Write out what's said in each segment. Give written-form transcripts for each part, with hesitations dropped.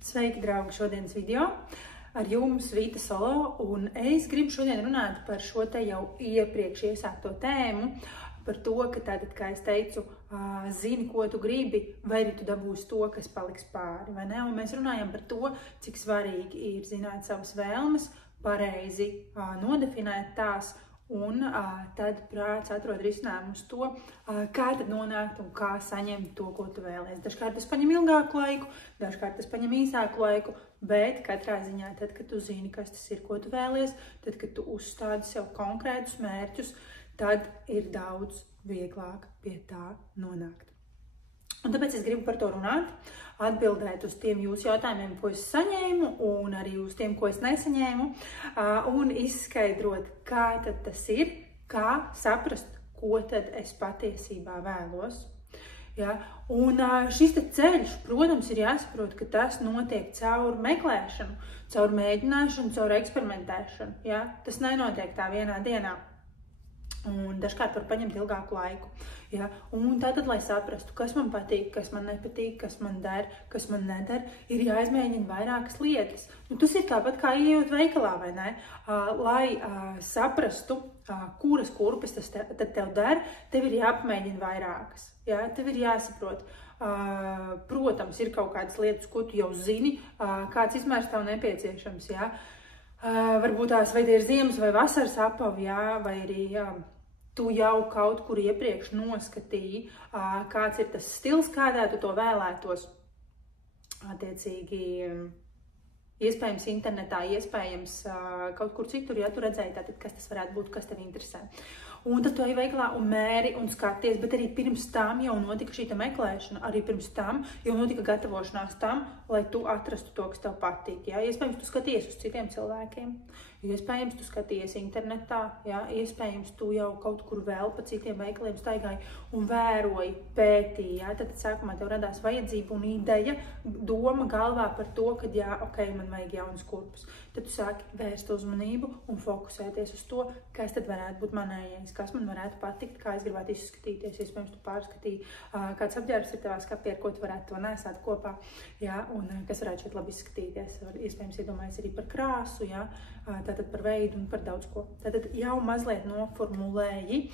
Sveiki, draugi, šodienas video ar jums Vīta Solo, un es gribu šodien runāt par šo te jau iepriekš iesākto tēmu, par to, ka tātad, kā es teicu, zini, ko tu gribi, vai arī tu dabūsi to, kas paliks pāri, vai ne? Un mēs runājam par to, cik svarīgi ir zināt savas vēlmes, pareizi nodefinēt tās, un tad prāts atrod risinājumu uz to, kā tad nonākt un kā saņemt to, ko tu vēlies. Dažkārt tas paņem ilgāku laiku, dažkārt tas paņem īsāku laiku, bet katrā ziņā tad, kad tu zini, kas tas ir, ko tu vēlies, tad, kad tu uzstādi sev konkrētus mērķus, tad ir daudz vieglāk pie tā nonākt. Un tāpēc es gribu par to runāt, atbildēt uz tiem jūsu jautājumiem, ko es saņēmu, un arī uz tiem, ko es nesaņēmu, un izskaidrot, kā tad tas ir, kā saprast, ko tad es patiesībā vēlos. Ja? Un šis ceļš, protams, ir jāsaprot, ka tas notiek caur meklēšanu, caur mēģināšanu, caur eksperimentēšanu. Ja? Tas nenotiek tā vienā dienā. Un dažkārt var paņemt ilgāku laiku. Ja? Un tātad, lai saprastu, kas man patīk, kas man nepatīk, kas man der, kas man neder, ir jāizmēģina vairākas lietas. Nu, tas ir tāpat kā ieejot veikalā, vai ne? Lai saprastu, kuras kurpes tas tad tev der, tev ir jāpamēģina vairākas. Ja? Tev ir jāsaprot. Protams, ir kaut kādas lietas, ko tu jau zini, kāds izmērs tev nepieciešams. Ja? Varbūt tās vai ir ziemas vai vasaras apavi, jā, vai arī tu jau kaut kur iepriekš noskatīji, kāds ir tas stils, kādā tu to vēlētos. Attiecīgi, iespējams internetā, iespējams kaut kur citur, ja tu redzēji, tātad, kas tas varētu būt, kas tev interesē. Un tad tu ej veikalā un mēri un skaties, bet arī pirms tam jau notika šī meklēšana, arī pirms tam jau notika gatavošanās tam, lai tu atrastu to, kas tev patīk. Ja? Iespējams, tu skaties uz citiem cilvēkiem, iespējams, tu skaties internetā, ja? Iespējams, tu jau kaut kur vēl pa citiem veikaliem staigāji un vēroji, pētīji. Ja? Tad sākumā tev radās vajadzība un ideja, doma galvā par to, ka jā, ok, man vajag jaunas kurpes. Tad tu sāki vērst uzmanību un fokusēties uz to, kas tad varētu būt manējais, kas man varētu patikt, kā es gribētu izskatīties. Iespējams, tu pārskatīji, kāds apģērbs ir tavā skapī, ar ko tu varētu to nesāt kopā, ja? Un kas varētu šeit labi izskatīties. Iespējams, iedomājies arī par krāsu, ja? Tātad par veidu un par daudz ko. Tātad jau mazliet noformulēji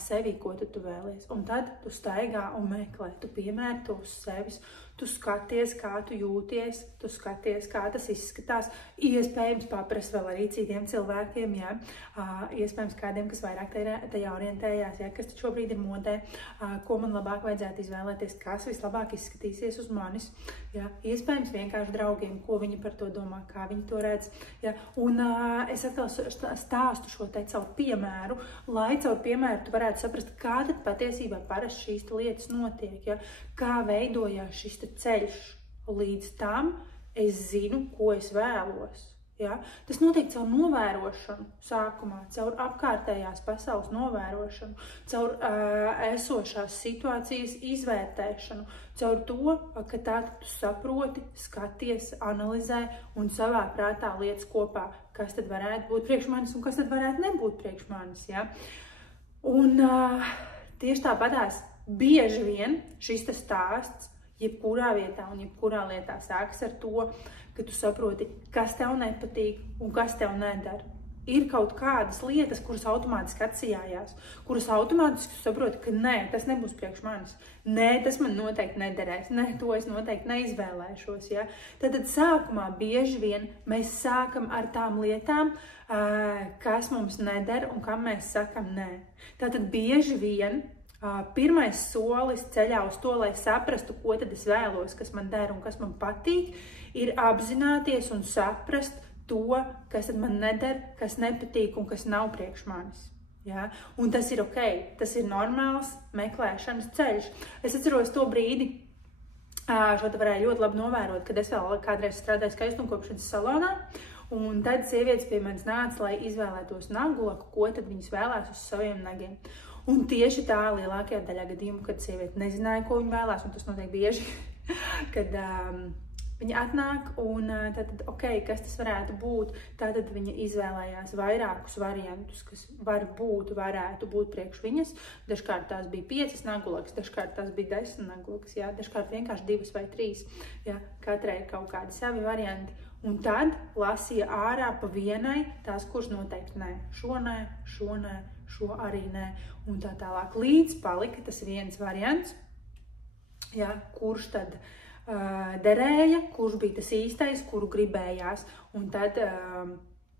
sevi, ko tu vēlies. Un tad tu staigā un meklē, tu piemēri to uz sevis, tu skaties, kā tu jūties, tu skaties, kā tas izskatās. Iespējams, paprast vēl arī citiem cilvēkiem, ja? Iespējams, kādiem, kas vairāk tajā orientējās, ja? Kas tad šobrīd ir modē, ko man labāk vajadzētu izvēlēties, kas vislabāk izskatīsies uz manis. Ja? Iespējams, vienkārši draugiem, ko viņi par to domā, kā viņi to redz. Ja? Un es atkal stāstu šo te caur piemēru, lai caur piemēru tu varētu saprast, kā tad patiesībā parasti šīs lietas notiek, ja? Kā veidojās šis ceļš līdz tam, es zinu, ko es vēlos. Ja? Tas notiek caur novērošanu sākumā, caur apkārtējās pasaules novērošanu, caur esošās situācijas izvērtēšanu, caur to, ka tātad tu saproti, skaties, analizē un savā prātā lietas kopā, kas tad varētu būt priekš manis un kas tad varētu nebūt priekš manis. Ja? Un tieši tāpatās bieži vien šis stāsts jebkurā vietā un jebkurā lietā sākas ar to, ka tu saproti, kas tev nepatīk un kas tev nedara. Ir kaut kādas lietas, kuras automātiski atsijājās, kuras automātiski saproti, ka nē, tas nebūs priekš manis. Nē, tas man noteikti nederēs. Nē, to es noteikti neizvēlēšos. Ja? Tad sākumā bieži vien mēs sākam ar tām lietām, kas mums nedara un kam mēs sakam nē. Tātad bieži vien pirmais solis ceļā uz to, lai saprastu, ko tad es vēlos, kas man der un kas man patīk, ir apzināties un saprast to, kas tad man neder, kas nepatīk un kas nav priekš manis. Ja? Un tas ir ok, tas ir normāls meklēšanas ceļš. Es atceros to brīdi, šo te varēju ļoti labi novērot, kad es vēl kādreiz strādāju skaistumkopšanas salonā, un tad sievietes pie manis nāca, lai izvēlētos nagloku, ko tad viņas vēlās uz saviem nagiem. Un tieši tā lielākajā daļā gadījumu, kad sieviete nezināja, ko viņa vēlās, un tas notiek bieži, kad Viņi atnāk un tātad, kas tas varētu būt? Tātad viņa izvēlējās vairākus variantus, kas varētu būt priekš viņas. Dažkārt tās bija 5 nagulakas, dažkārt tās bija 10 nagulakas, jā, dažkārt vienkārši 2 vai 3. Jā, katrai ir kaut kādi savi varianti. Un tad lasīja ārā pa vienai tās, kurš noteikti nē. Šo nē, šo nē, šo arī nē. Un tā tālāk līdz palika tas viens variants, jā, kurš tad derēja, kurš bija tas īstais, kuru gribējās. Un tad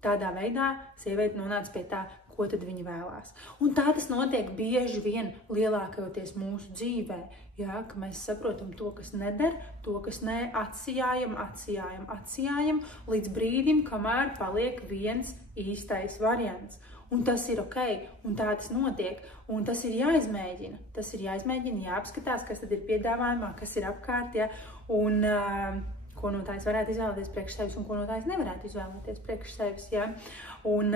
tādā veidā sieviete nonāca pie tā, ko tad viņa vēlās. Un tā tas notiek bieži vien lielākoties mūsu dzīvē, jā, ka mēs saprotam to, kas neder, to, kas nē, atsijājam, līdz brīdim, kamēr paliek viens īstais variants. Un tas ir un tā tas notiek, un tas ir jāizmēģina. Tas ir jāizmēģina, jāapskatās, kas tad ir piedāvājumā, kas ir apkārt, jā, un ko no tā es varētu izvēlēties priekš sevis, un ko no tā es nevarētu izvēlēties priekš sevis, jā. Un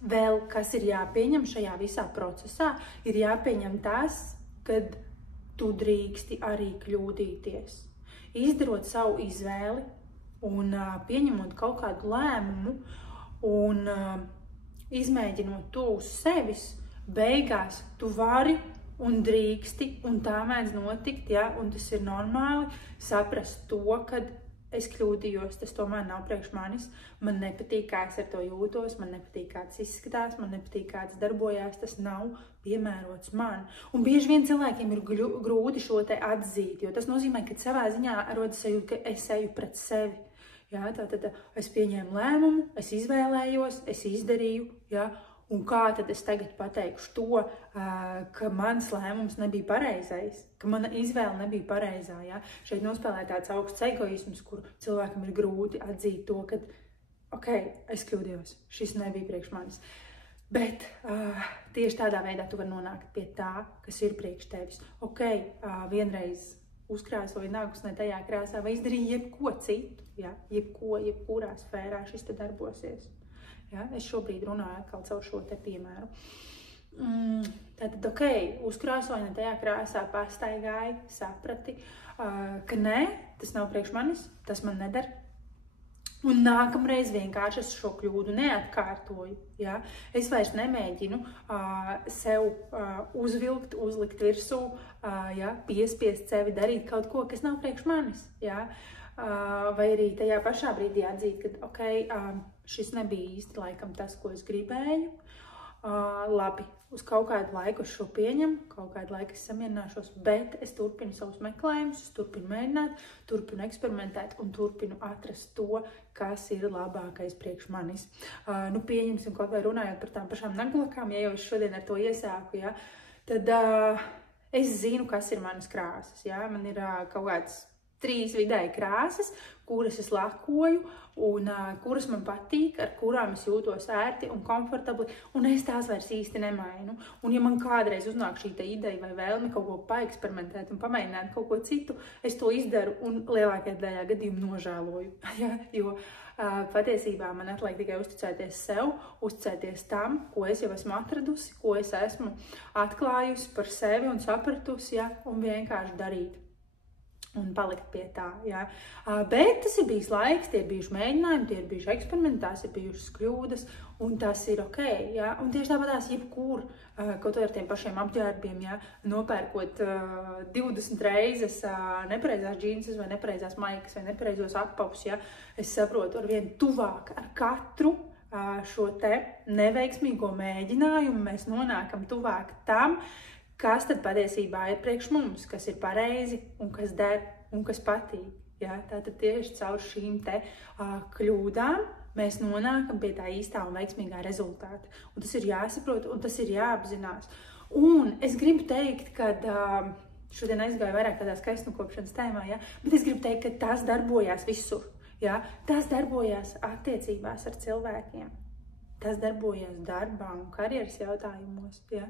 vēl, kas ir jāpieņem šajā visā procesā, ir jāpieņem tas, kad tu drīksti arī kļūdīties. Izdarot savu izvēli un pieņemot kaut kādu lēmumu un izmēģinot to uz sevis, beigās tu vari un drīksti, un tā mēdz notikt, ja, un tas ir normāli saprast to, kad es kļūdījos, tas tomēr nav priekš manis, man nepatīk, kā es ar to jūtos, man nepatīk, kā tas izskatās, man nepatīk, kā tas darbojās, tas nav piemērots man. Un bieži vien cilvēkiem ir grūti šo te atzīt, jo tas nozīmē, ka savā ziņā rodas sajūta, ka es eju pret sevi. Jā, tātad es pieņēmu lēmumu, es izvēlējos, es izdarīju, jā, un kā tad es tagad pateikšu to, ka mans lēmums nebija pareizais, ka mana izvēle nebija pareizā, jā. Šeit nospēlē tāds augsts egoisms, kur cilvēkam ir grūti atzīt to, ka, es kļūdījos, šis nebija priekš manis. Bet tieši tādā veidā tu vari nonākt pie tā, kas ir priekš tevis. Vienreiz uzkrāsoja nagus ne tajā krāsā vai izdarīja jebko citu, ja? Jebkurā sfērā šis te darbosies. Ja? Es šobrīd runāju atkal caur šo te piemēru. Tātad, uzkrāsoja ne tajā krāsā, pastaigāja, saprati, ka nē, tas nav priekš manis, tas man neder. Un nākamreiz vienkārši es šo kļūdu neatkārtoju. Ja? Es vairs nemēģinu sev uzvilkt, uzlikt virsū, ja? Piespiest sevi darīt kaut ko, kas nav priekš manis. Ja? Vai arī tajā pašā brīdī atzīt, ka šis nebija īsti laikam tas, ko es gribēju. Labi, uz kaut kādu laiku es šo pieņemu, kaut kādu laiku es samierināšos, bet es turpinu savus meklējumus, es turpinu mēģināt, turpinu eksperimentēt un turpinu atrast to, kas ir labākais priekš manis. Pieņemsim, kaut vai runājot par tām pašām naglakām, ja jau es šodien ar to iesāku, ja, tad es zinu, kas ir manas krāsas. Ja? Man ir kaut kāds 3 vidēji krāsas, kuras es lakoju un kuras man patīk, ar kurām es jūtos ērti un komfortabli, un es tās vairs īsti nemainu. Un ja man kādreiz uznāk šī ideja vai vēlme kaut ko paeksperimentēt un pamēģināt kaut ko citu, es to izdaru un lielākajā daļā gadījumu nožēloju. Ja? Jo patiesībā man atliek tikai uzticēties sev, uzticēties tam, ko es jau esmu atradusi, ko es esmu atklājusi par sevi un sapratusi, ja? Un vienkārši darīt. Un palikt pie tā, jā. Bet tas ir bijis laiks, tie ir bijuši mēģinājumi, tie ir bijuši eksperimenti, tās ir bijušas kļūdas, un tas ir jā. Un tieši tāpatās jebkur, kaut ar tiem pašiem apģērbiem, jā, nopērkot 20 reizes nepareizās džīnsas vai nepareizās maikas vai nepareizos apavus, jā, es saprotu arvien tuvāk ar katru šo te neveiksmīgo mēģinājumu, mēs nonākam tuvāk tam, kas tad patiesībā ir priekš mums, kas ir pareizi un kas der un kas patīk. Ja? Tātad tieši caur šīm te kļūdām mēs nonākam pie tā īstā un veiksmīgā rezultāta. Un tas ir jāsaprot un tas ir jāapzinās. Un es gribu teikt, ka šodien aizgāju vairāk tādā skaistnokopšanas tēmā, ja? Bet es gribu teikt, ka tas darbojās visur. Ja? Tas darbojās attiecībās ar cilvēkiem. Tas darbojās darbā un karjeras jautājumos. Ja?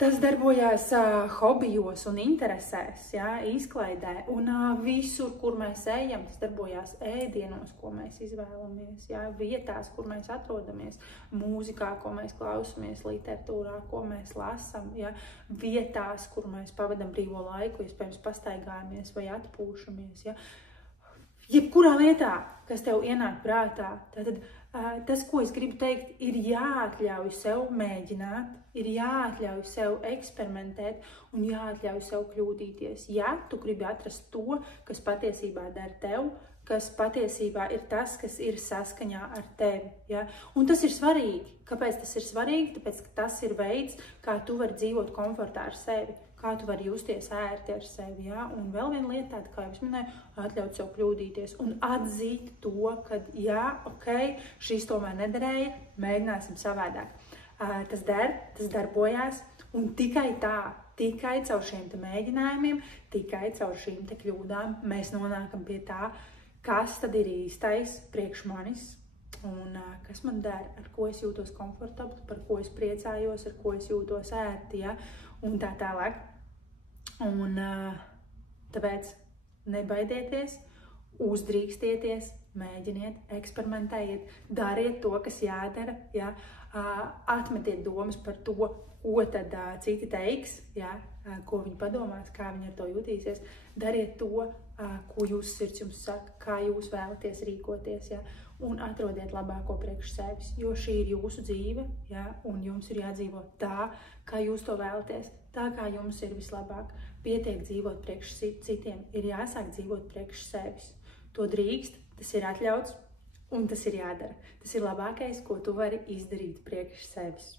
Tas darbojās hobijos un interesēs, ja, izklaidē, un visur, kur mēs ejam, tas darbojās ēdienos, ko mēs izvēlamies, ja, vietās, kur mēs atrodamies, mūzikā, ko mēs klausamies, literatūrā, ko mēs lasam, ja, vietās, kur mēs pavadam brīvo laiku, iespējams pastaigājamies vai atpūšamies, ja. jebkurā lietā, kas tev ienāk prātā, tātad tas, ko es gribu teikt, ir jāatļauj sev mēģināt, ir jāatļauj sev eksperimentēt un jāatļauj sev kļūdīties. Ja tu gribi atrast to, kas patiesībā der tev, kas patiesībā ir tas, kas ir saskaņā ar tevi. Ja? Un tas ir svarīgi. Kāpēc tas ir svarīgi? Tāpēc, ka tas ir veids, kā tu vari dzīvot komfortā ar sevi, kā tu vari justies ērti ar sevi. Ja? Un vēl viena lieta tāda, kā jau es minēju, atļaut sev kļūdīties un atzīt to, ka jā, ok, šis tomēr nederēja, mēģināsim savādāk. Tas der, tas darbojās, un tikai tā, tikai caur šiem te mēģinājumiem, tikai caur šīm te kļūdām mēs nonākam pie tā, kas tad ir īstais priekš manis un kas man der, ar ko es jūtos komfortabli, par ko es priecājos, ar ko es jūtos ērti, ja? Un tā tālāk. Un tāpēc nebaidieties, uzdrīkstieties, mēģiniet, eksperimentējiet, dariet to, kas jādara, ja? Atmetiet domas par to, ko tad citi teiks, ja? Ko viņi padomās, kā viņi ar to jutīsies. Dariet to, ko jūsu sirds jums saka, kā jūs vēlaties rīkoties, ja? Un atrodiet labāko priekš sevis, jo šī ir jūsu dzīve, ja? Un jums ir jādzīvo tā, kā jūs to vēlaties, tā kā jums ir vislabāk. Pietiek dzīvot priekš citiem, ir jāsāk dzīvot priekš sevis. To drīkst, tas ir atļauts un tas ir jādara. Tas ir labākais, ko tu vari izdarīt priekš sevis.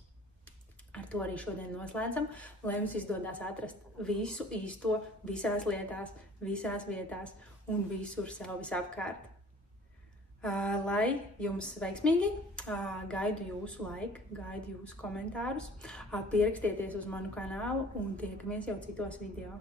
Ar to arī šodien noslēdzam, lai jums izdodas atrast visu īsto, visās lietās, visās vietās un visur sev visapkārt. Lai jums veiksmīgi, gaidu jūsu laiku, gaidu jūsu komentārus, pierakstieties uz manu kanālu un tiekamies jau citos video.